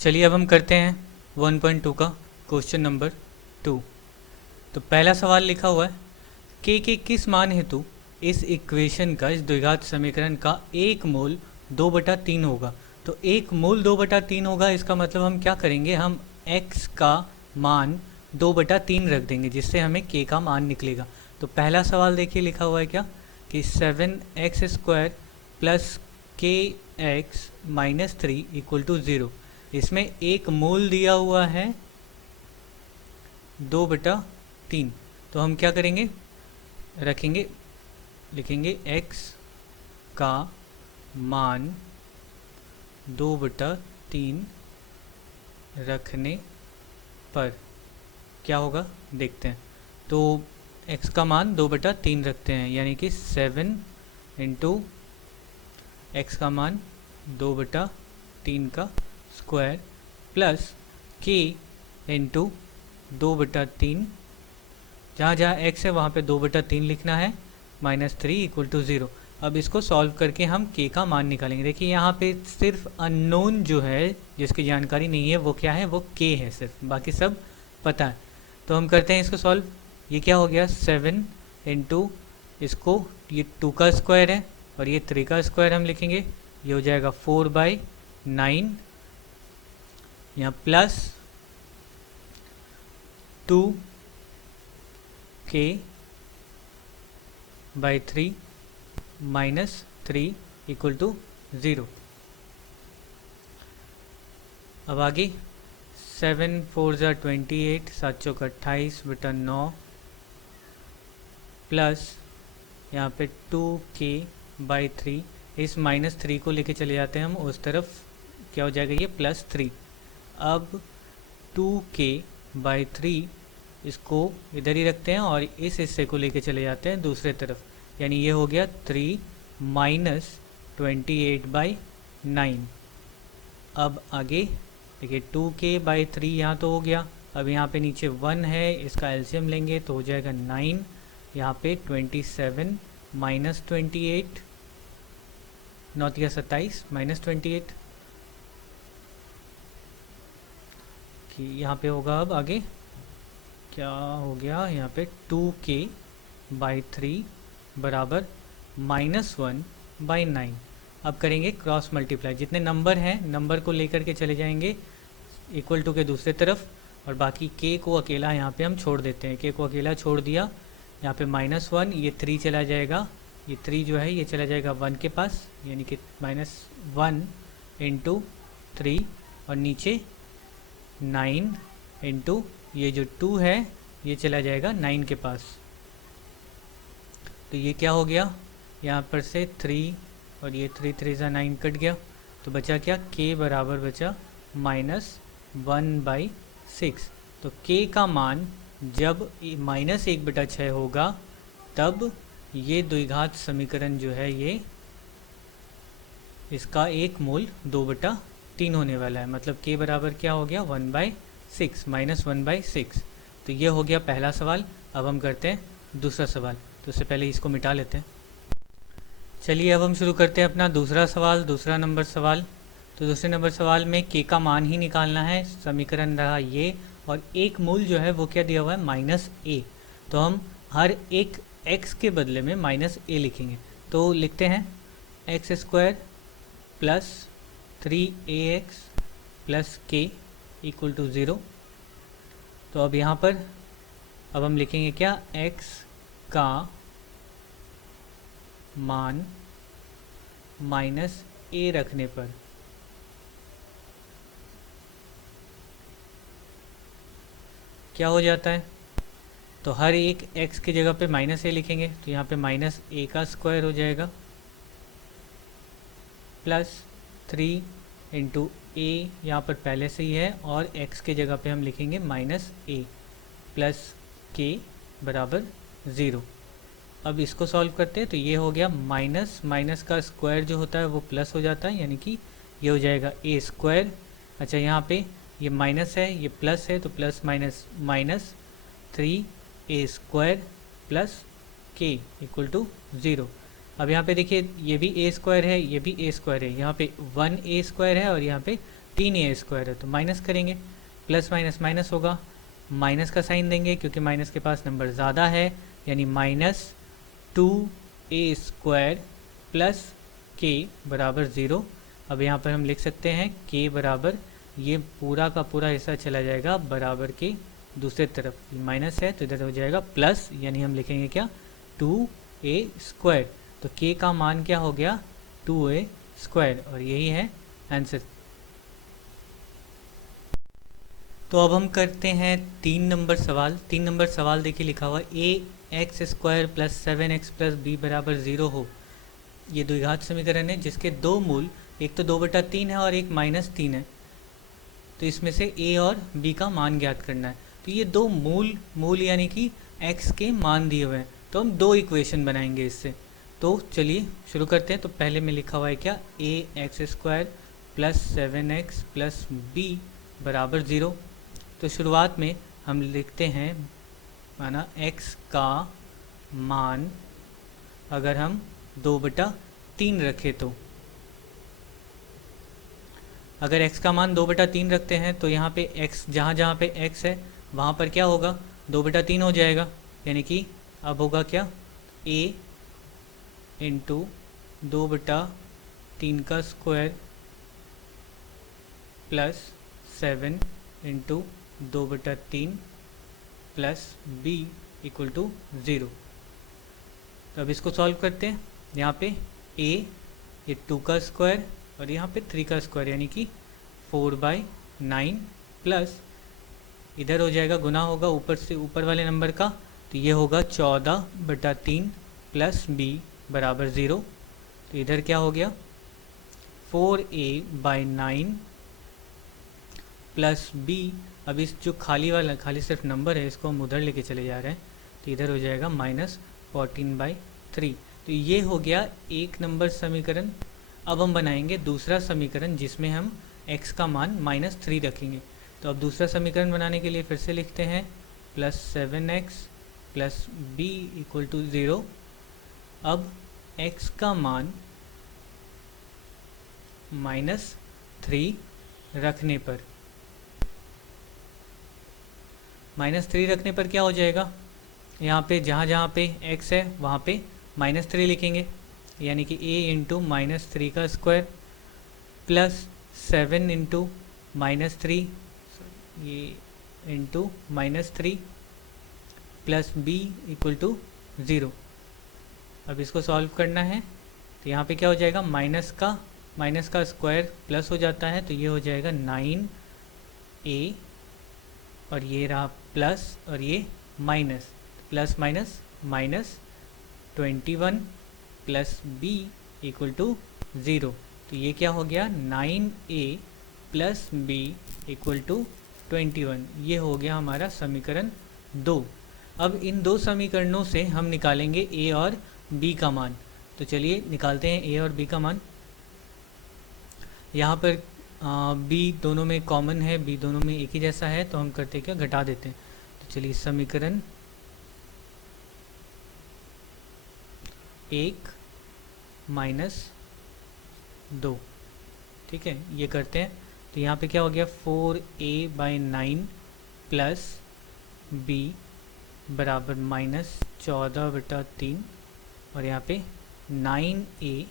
चलिए अब हम करते हैं 1.2 का क्वेश्चन नंबर 2। तो पहला सवाल लिखा हुआ है के किस मान हेतु इस इक्वेशन का, इस द्विघात समीकरण का एक मूल 2/3 होगा। तो एक मूल 2/3 होगा, इसका मतलब हम क्या करेंगे, हम x का मान 2/3 रख देंगे जिससे हमें k का मान निकलेगा। तो पहला सवाल देखिए लिखा हुआ है क्या कि 7x² प्लस के एक्स माइनस 3 इक्वल टू 0। इसमें एक मूल दिया हुआ है 2/3। तो हम क्या करेंगे, रखेंगे, लिखेंगे x का मान 2/3 रखने पर क्या होगा देखते हैं। तो x का मान 2/3 रखते हैं, यानी कि 7 इंटू एक्स का मान 2/3 का स्क्वायर प्लस k इंटू 2/3, जहाँ जहाँ x है वहाँ पे 2/3 लिखना है, -3 इक्वल टू 0। अब इसको सॉल्व करके हम k का मान निकालेंगे। देखिए यहाँ पे सिर्फ अननोन जो है, जिसकी जानकारी नहीं है, वो क्या है, वो k है सिर्फ, बाकी सब पता है। तो हम करते हैं इसको सॉल्व। ये क्या हो गया, 7 इंटू इसको, ये 2 का स्क्वायर है और ये 3 का स्क्वायर हम लिखेंगे, ये हो जाएगा 4/9, यहाँ प्लस 2k/3 -3 इक्वल टू 0। अब आगे 7 4 ज़ा 28, 7 चौक 28/9 प्लस यहाँ पे 2k/3, इस -3 को लेके चले जाते हैं हम उस तरफ, क्या हो जाएगा ये +3। अब 2k/3 इसको इधर ही रखते हैं और इस हिस्से को लेके चले जाते हैं दूसरे तरफ, यानी ये हो गया 3 -28/9। अब आगे देखिए 2k/3 यहाँ तो हो गया, अब यहाँ पे नीचे 1 है, इसका एलसीएम लेंगे तो हो जाएगा 9, यहाँ पे 27 -28, 9 या 27 -28 कि यहाँ पे होगा। अब आगे क्या हो गया, यहाँ पे 2k/3 बराबर -1/9। अब करेंगे क्रॉस मल्टीप्लाई, जितने नंबर हैं नंबर को लेकर के चले जाएंगे इक्वल टू के दूसरे तरफ, और बाकी k को अकेला यहाँ पे हम छोड़ देते हैं। k को अकेला छोड़ दिया, यहाँ पे -1, ये 3 चला जाएगा, ये 3 जो है ये चला जाएगा 1 के पास, यानी कि -1 इंटू 3, और नीचे 9 इंटू ये जो 2 है ये चला जाएगा 9 के पास। तो ये क्या हो गया, यहाँ पर से 3 और ये 3 3 ज़ा 9 कट गया, तो बचा क्या, k बराबर बचा -1/6। तो k का मान जब -1/6 होगा तब ये द्विघात समीकरण जो है ये, इसका एक मूल 2/3 होने वाला है। मतलब k बराबर क्या हो गया, 1/6 -1/6। तो ये हो गया पहला सवाल। अब हम करते हैं दूसरा सवाल, तो उससे पहले इसको मिटा लेते हैं। चलिए अब हम शुरू करते हैं अपना दूसरा सवाल, दूसरा नंबर सवाल। तो दूसरे नंबर सवाल में k का मान ही निकालना है। समीकरण रहा ये, और एक मूल जो है वो क्या दिया हुआ है, -a। तो हम हर एक x के बदले में -a लिखेंगे। तो लिखते हैं x² plus 3ax plus k equal to 0। तो अब यहाँ पर अब हम लिखेंगे क्या, x का मान -a रखने पर क्या हो जाता है। तो हर एक x की जगह पे -a लिखेंगे, तो यहाँ पे -a का स्क्वायर हो जाएगा प्लस 3 इंटू a, यहाँ पर पहले से ही है, और x के जगह पे हम लिखेंगे -a प्लस k बराबर 0। अब इसको सॉल्व करते हैं, तो ये हो गया माइनस का स्क्वायर जो होता है वो प्लस हो जाता है, यानी कि ये हो जाएगा a²। अच्छा, यहाँ पे ये माइनस है, ये प्लस है, तो plus minus 3a² plus k equal to 0। अब यहाँ पे देखिए ये भी a² है, ये भी a² है, यहाँ पे 1a² है और यहाँ पे 3a² है तो माइनस करेंगे, प्लस माइनस माइनस होगा, माइनस का साइन देंगे क्योंकि माइनस के पास नंबर ज़्यादा है, यानी -2a² प्लस k बराबर 0। अब यहाँ पर हम लिख सकते हैं k बराबर, ये पूरा का पूरा हिस्सा चला जाएगा बराबर के दूसरे तरफ, माइनस है तो इधर हो जाएगा प्लस, यानी हम लिखेंगे क्या 2a²। तो k का मान क्या हो गया 2a², और यही है आंसर। तो अब हम करते हैं 3 नंबर सवाल। 3 नंबर सवाल देखिए लिखा हुआ ax² plus 7x plus b बराबर 0 हो। ये द्विघात समीकरण है जिसके दो मूल, एक तो 2/3 है और एक -3 है। तो इसमें से a और b का मान ज्ञात करना है। तो ये दो मूल यानी कि x के मान दिए हुए हैं, तो हम दो इक्वेशन बनाएंगे इससे। तो चलिए शुरू करते हैं। तो पहले में लिखा हुआ है क्या ax² plus 7x plus b बराबर 0। तो शुरुआत में हम लिखते हैं माना x का मान अगर हम 2/3 रखें, तो अगर x का मान 2/3 रखते हैं तो यहाँ पे x, जहाँ पे x है वहाँ पर क्या होगा 2/3 हो जाएगा, यानी कि अब होगा क्या a इंटू 2/3 का square plus 7 into 2/3 plus b equal to 0। तो अब इसको सॉल्व करते हैं। यहाँ पे a ये 2 का स्क्वायर और यहाँ पे 3 का स्क्वायर, यानी कि 4/9 प्लस इधर हो जाएगा गुना होगा ऊपर से ऊपर वाले नंबर का, तो ये होगा 14/3 प्लस b बराबर 0। तो इधर क्या हो गया 4a/9 प्लस b। अब इस जो खाली सिर्फ नंबर है इसको हम उधर लेके चले जा रहे हैं, तो इधर हो जाएगा -14/3। तो ये हो गया 1 नंबर समीकरण। अब हम बनाएंगे दूसरा समीकरण जिसमें हम x का मान -3 रखेंगे। तो अब दूसरा समीकरण बनाने के लिए फिर से लिखते हैं plus 7x plus b equal to 0। अब x का मान -3 रखने पर क्या हो जाएगा, यहाँ पे जहाँ पे x है वहाँ पे -3 लिखेंगे, यानी कि a इंटू -3 का स्क्वायर प्लस 7 इंटू -3 ये into -3 plus b equal to 0। अब इसको सॉल्व करना है। तो यहाँ पे क्या हो जाएगा माइनस का स्क्वायर प्लस हो जाता है, तो ये हो जाएगा 9a और ये रहा प्लस और ये minus, plus minus -21 plus b equal to 0। तो ये क्या हो गया 9a plus b equal to 21। ये हो गया हमारा समीकरण 2। अब इन दो समीकरणों से हम निकालेंगे a और b का मान। तो चलिए निकालते हैं a और b का मान। यहाँ पर b दोनों में कॉमन है, b दोनों में एक ही जैसा है, तो हम करते क्या घटा देते हैं। तो चलिए समीकरण 1 - 2, ठीक है, ये करते हैं। तो यहाँ पे क्या हो गया 4a/9 प्लस b बराबर -14/3 और यहाँ पे 9a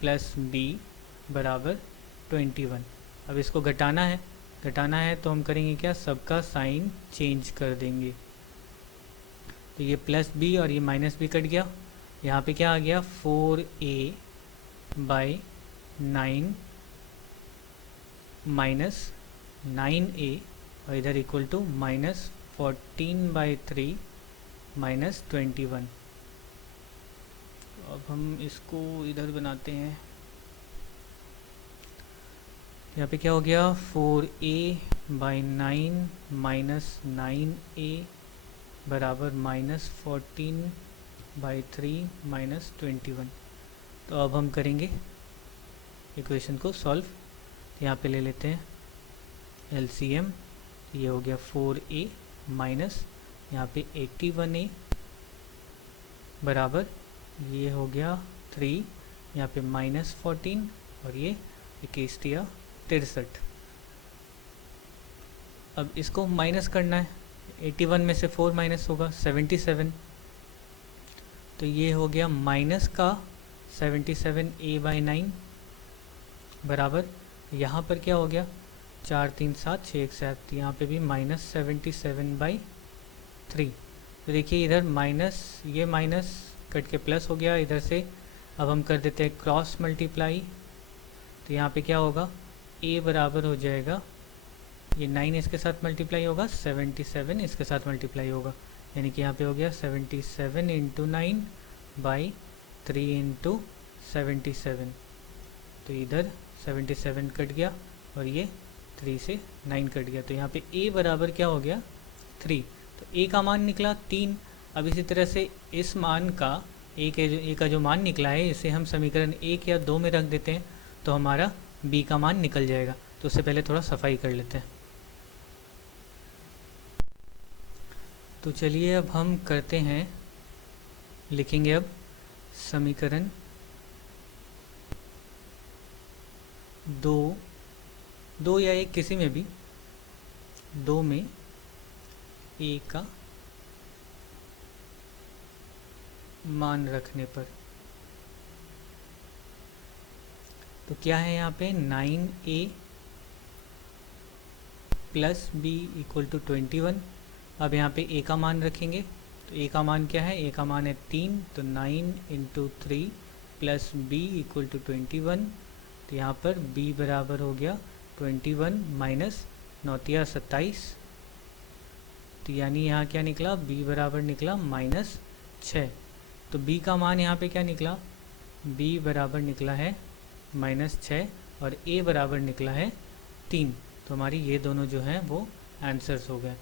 प्लस b बराबर 21। अब इसको घटाना है तो हम करेंगे क्या, सबका साइन चेंज कर देंगे। तो ये प्लस b और ये माइनस b कट गया। यहाँ पे क्या आ गया 4a/9 माइनस 9a और इधर इक्वल टू -14/3 माइनस 21। तो अब हम इसको इधर बनाते हैं। यहाँ पे क्या हो गया 4a/9 माइनस 9a बराबर -14/3 माइनस 21। तो अब हम करेंगे इक्वेशन को सॉल्व। यहाँ पे ले लेते हैं LCM। ये हो गया 4a माइनस यहाँ पे 81a बराबर ये हो गया 3, यहाँ पे -14 और ये 21 63। अब इसको माइनस करना है, 81 में से 4 माइनस होगा 77, तो ये हो गया माइनस का 77a/9 बराबर, यहाँ पर क्या हो गया 4 3 7 6 1 7, यहाँ पे भी माइनस 77/3। तो देखिए इधर माइनस, ये माइनस कट के प्लस हो गया इधर से। अब हम कर देते हैं क्रॉस मल्टीप्लाई, तो यहाँ पे क्या होगा a बराबर हो जाएगा, ये 9 इसके साथ मल्टीप्लाई होगा, 77 इसके साथ मल्टीप्लाई होगा, यानी कि यहाँ पे हो गया 77 इंटू 9/3 इंटू 77। तो इधर 77 कट गया और ये 3 से 9 कट गया, तो यहाँ पे a बराबर क्या हो गया 3। तो a का मान निकला 3। अब इसी तरह से इस मान का a का जो मान निकला है इसे हम समीकरण 1 या 2 में रख देते हैं, तो हमारा b का मान निकल जाएगा। तो उससे पहले थोड़ा सफाई कर लेते हैं। तो चलिए अब हम करते हैं, लिखेंगे अब समीकरण 2 या 1 किसी में भी, 2 में a का मान रखने पर, तो क्या है यहाँ पे 9a plus b equal to 21। अब यहाँ पे a का मान रखेंगे, तो a का मान क्या है, a का मान है 3, तो 9 into 3 plus b equal to 21। तो यहाँ पर b बराबर हो गया 21 माइनस 9 × 27, तो यानी यहाँ क्या निकला, b बराबर निकला -6। तो b का मान यहाँ पे क्या निकला, b बराबर निकला है -6 और a बराबर निकला है 3। तो हमारी ये दोनों जो हैं वो आंसर्स हो गए।